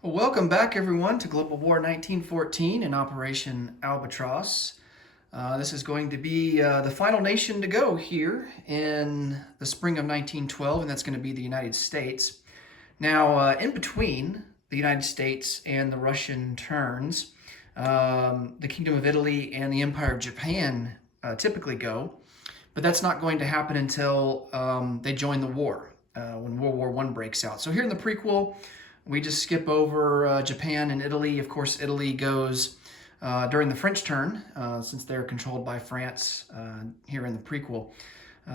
Well, welcome back, everyone, to Global War 1914 in Operation Albatross. This is going to be the final nation to go here in the spring of 1912, and that's going to be the United States. Now, in between the United States and the Russian turns, the Kingdom of Italy and the Empire of Japan typically go, but that's not going to happen until they join the war, when World War I breaks out. So here in the prequel, we just skip over Japan and Italy. Of course, Italy goes during the French turn, since they're controlled by France here in the prequel.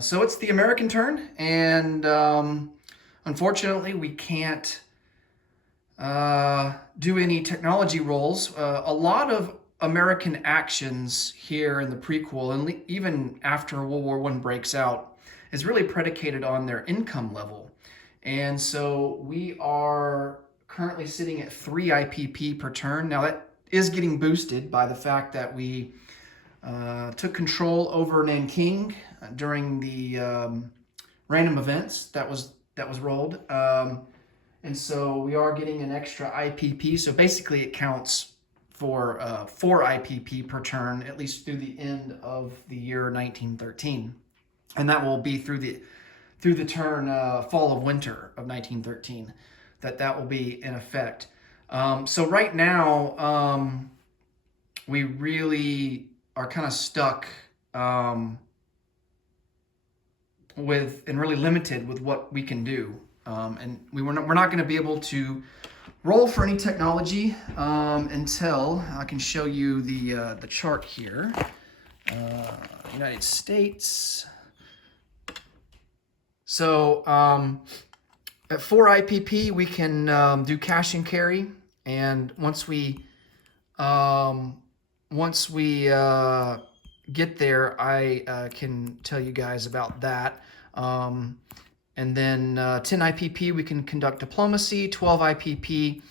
So it's the American turn, and unfortunately, we can't do any technology roles. A lot of American actions here in the prequel, and even after World War I breaks out, is really predicated on their income level. And so we are currently sitting at 3 IPP per turn. Now that is getting boosted by the fact that we took control over Nanking during the random events that was rolled. And so we are getting an extra IPP. So basically it counts for 4 IPP per turn, at least through the end of the year 1913. And that will be through the turn fall of winter of 1913 that will be in effect. So right now, we really are kind of stuck with and really limited with what we can do. And we're not going to be able to roll for any technology until I can show you the chart here. United States. So at 4 IPP, we can do cash and carry, and once we get there, I can tell you guys about that. And then 10 IPP, we can conduct diplomacy. 12 IPP,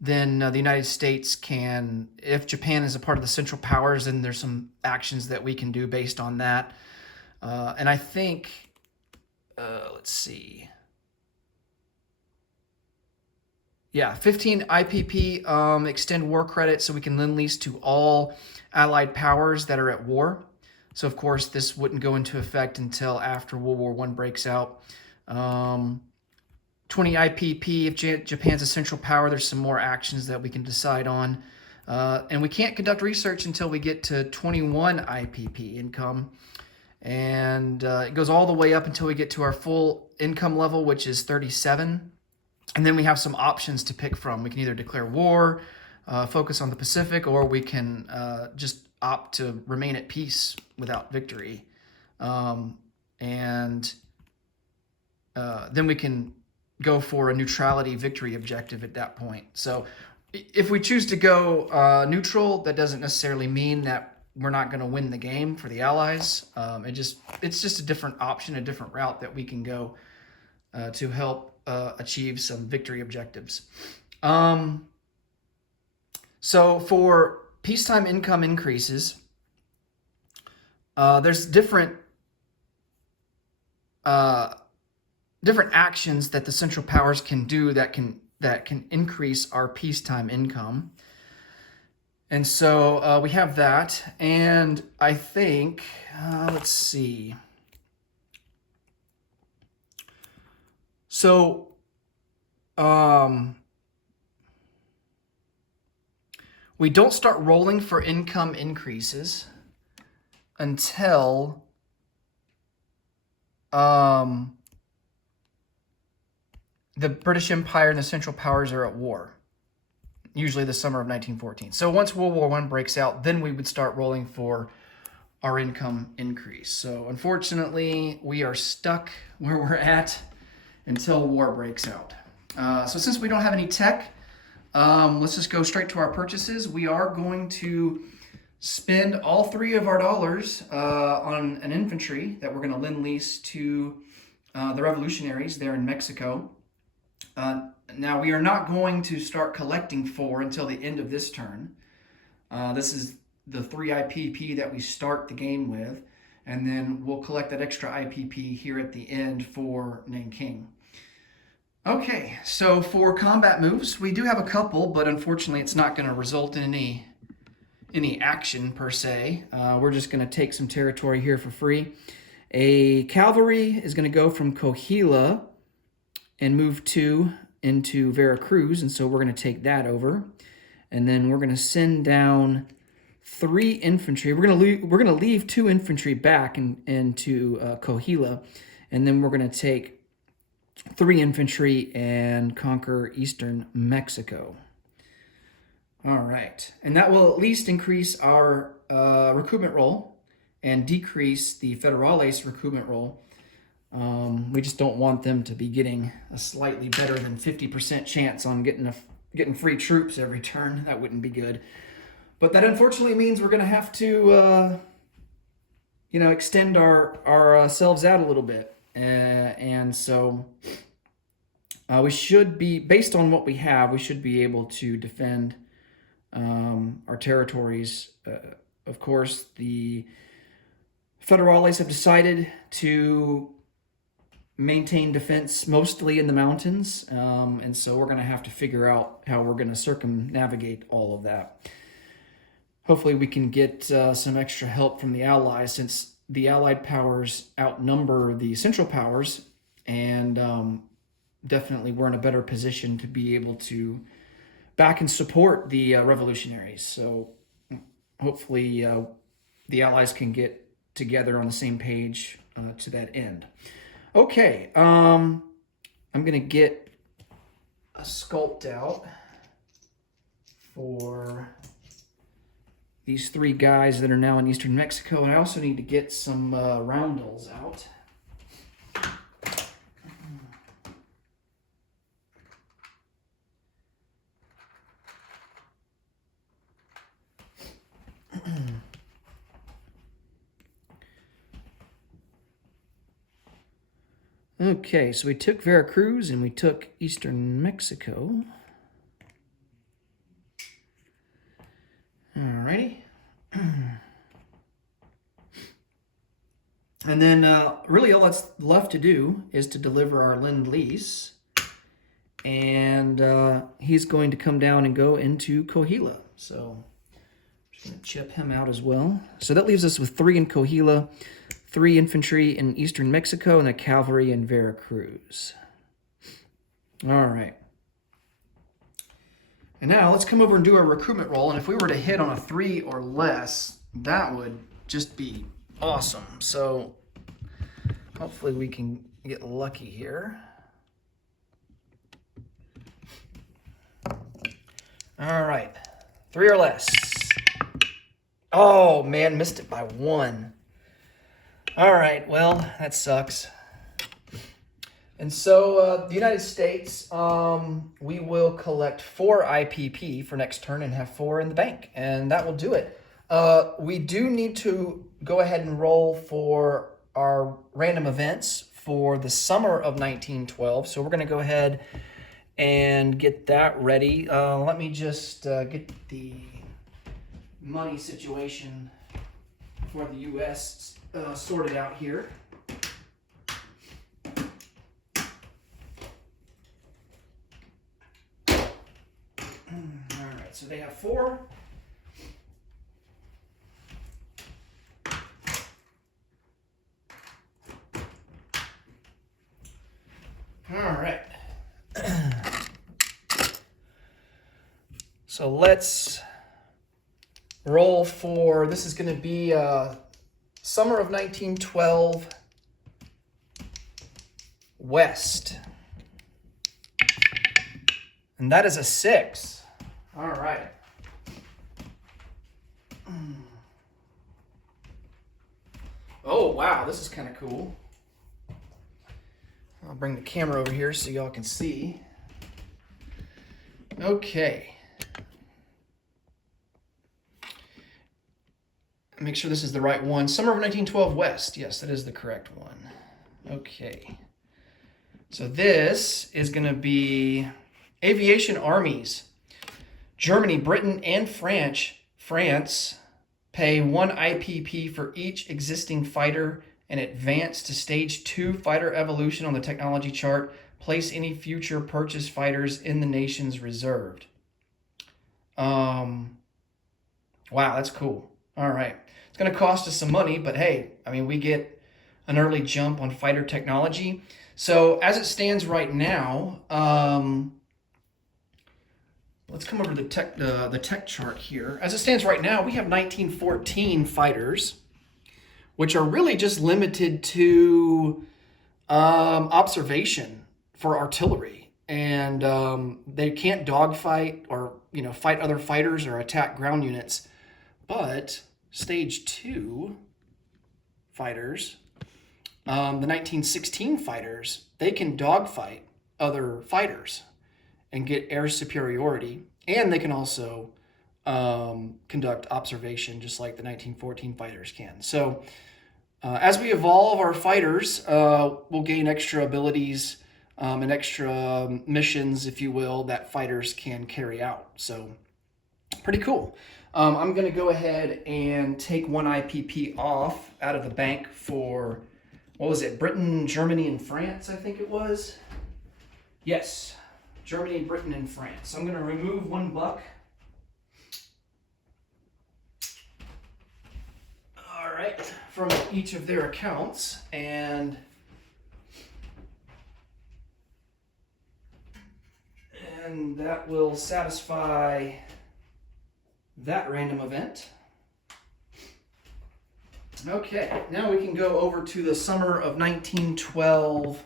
then the United States can, if Japan is a part of the Central Powers, then there's some actions that we can do based on that. And I think, let's see. Yeah, 15 IPP, extend war credit so we can lend lease to all allied powers that are at war. So, of course, this wouldn't go into effect until after World War I breaks out. 20 IPP, if Japan's a central power, there's some more actions that we can decide on. And we can't conduct research until we get to 21 IPP income. And it goes all the way up until we get to our full income level, which is 37. And then we have some options to pick from. We can either declare war, focus on the Pacific, or we can just opt to remain at peace without victory. And then we can go for a neutrality victory objective at that point. So if we choose to go neutral, that doesn't necessarily mean that we're not going to win the game for the Allies. It's just a different option, a different route that we can go to help achieve some victory objectives. So for peacetime income increases, there's different actions that the Central Powers can do that can increase our peacetime income. And so we have that, and I think, let's see. So, we don't start rolling for income increases until the British Empire and the Central Powers are at war, usually the summer of 1914. So once World War I breaks out, then we would start rolling for our income increase. So unfortunately, we are stuck where we're at until war breaks out. So since we don't have any tech, let's just go straight to our purchases. We are going to spend all 3 of our dollars on an infantry that we're going to lend lease to the revolutionaries there in Mexico. Now, we are not going to start collecting 4 until the end of this turn. This is the 3 IPP that we start the game with, and then we'll collect that extra IPP here at the end for Nanking. Okay, so for combat moves, we do have a couple, but unfortunately it's not going to result in any action per se. We're just going to take some territory here for free. A cavalry is going to go from Coahuila and move into Veracruz, and so we're going to take that over. And then we're going to send down 3 infantry. We're going to leave 2 infantry back into Coahuila, and then we're going to take 3 infantry and conquer eastern Mexico. All right, and that will at least increase our recruitment roll and decrease the Federales recruitment roll. We just don't want them to be getting a slightly better than 50% chance on getting free troops every turn. That wouldn't be good. But that unfortunately means we're going to have to, extend ourselves out a little bit. And so we should be, based on what we have, we should be able to defend our territories. Of course, the Federales have decided to maintain defense mostly in the mountains, and so we're going to have to figure out how we're going to circumnavigate all of that. Hopefully we can get some extra help from the Allies, since the Allied powers outnumber the Central powers, and definitely we're in a better position to be able to back and support the revolutionaries. So hopefully the Allies can get together on the same page to that end. Okay, I'm going to get a sculpt out for these 3 guys that are now in eastern Mexico, and I also need to get some roundels out. Okay, so we took Veracruz and we took eastern Mexico. Alrighty. And then really all that's left to do is to deliver our Lend-Lease. And he's going to come down and go into Coahuila. So I'm just going to chip him out as well. So that leaves us with 3 in Coahuila, 3 infantry in eastern Mexico, and a cavalry in Veracruz. All right. And now let's come over and do our recruitment roll. And if we were to hit on a 3 or less, that would just be awesome. So hopefully we can get lucky here. All right, 3 or less. Oh man, missed it by 1. All right, well, that sucks. And so the United States, we will collect 4 IPP for next turn and have 4 in the bank, and that will do it. We do need to go ahead and roll for our random events for the summer of 1912. So we're going to go ahead and get that ready. Let me just get the money situation for the U.S. Sorted out here. All right, so they have 4. All right. So let's roll for, this is going to be summer of 1912 West. And that is a 6. All right. Oh, wow, this is kind of cool. I'll bring the camera over here so y'all can see. Okay. Make sure this is the right one. Summer of 1912 West. Yes, that is the correct one. Okay. So this is going to be aviation armies. Germany, Britain, and France pay 1 IPP for each existing fighter and advance to stage 2 fighter evolution on the technology chart, Place any future purchase fighters in the nations reserved. Wow, that's cool. All right. It's going to cost us some money, but hey, I mean, we get an early jump on fighter technology. So as it stands right now, let's come over to the tech chart here. As it stands right now, we have 1914 fighters, which are really just limited to observation for artillery, and they can't dogfight or fight other fighters or attack ground units. But stage 2 fighters, the 1916 fighters, they can dogfight other fighters and get air superiority, and they can also conduct observation just like the 1914 fighters can. So as we evolve our fighters, we'll gain extra abilities and extra missions, if you will, that fighters can carry out. So pretty cool. I'm going to go ahead and take one IPP off out of the bank for, what was it, Britain, Germany, and France, I think it was? Yes, Germany, Britain, and France. So I'm going to remove one buck. All right, from each of their accounts, and that will satisfy that random event. Okay, now we can go over to the summer of 1912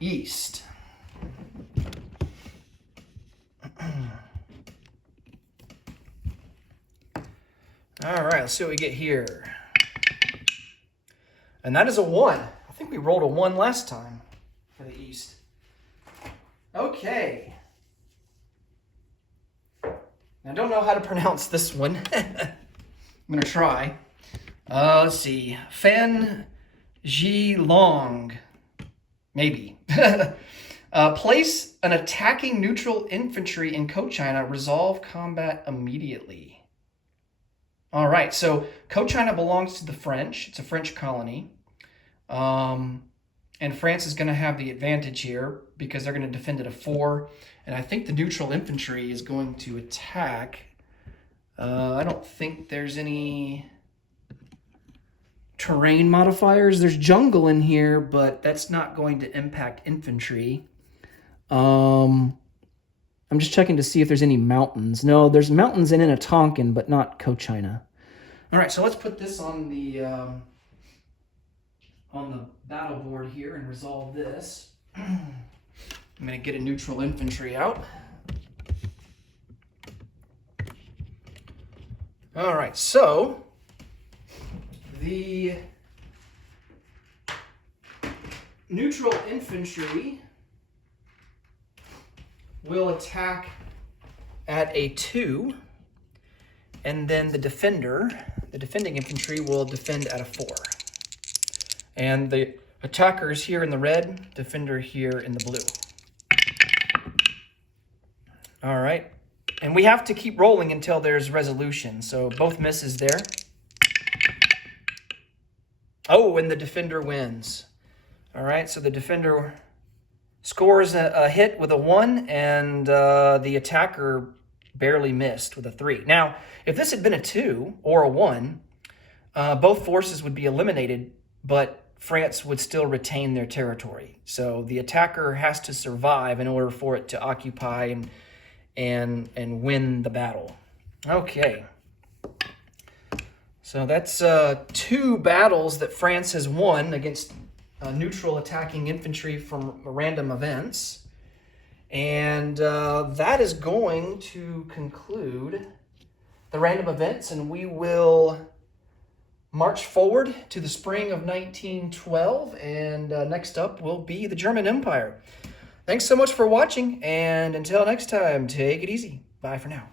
East. All right, let's see what we get here. And that is a 1. I think we rolled a 1 last time for the East. Okay. I don't know how to pronounce this one. I'm going to try. Let's see. Fan Ji Long. Maybe. Place an attacking neutral infantry in Cochinchina. Resolve combat immediately. All right. So Cochinchina belongs to the French. It's a French colony. And France is going to have the advantage here because they're going to defend at a 4. And I think the neutral infantry is going to attack. I don't think there's any terrain modifiers. There's jungle in here, but that's not going to impact infantry. I'm just checking to see if there's any mountains. No, there's mountains in Tonkin, but not Cochinchina. All right, so let's put this on the battle board here and resolve this. I'm going to get a neutral infantry out. All right, so the neutral infantry will attack at a 2, and then the defending infantry will defend at a 4. And the attacker is here in the red, defender here in the blue. All right. And we have to keep rolling until there's resolution. So both misses there. Oh, and the defender wins. All right, so the defender scores a hit with a 1, and the attacker barely missed with a 3. Now, if this had been a 2 or a 1, both forces would be eliminated, but France would still retain their territory. So the attacker has to survive in order for it to occupy and win the battle. Okay. So that's 2 battles that France has won against neutral attacking infantry from random events. And that is going to conclude the random events, and we will march forward to the spring of 1912, and next up will be the German Empire. Thanks so much for watching, and until next time, take it easy. Bye for now.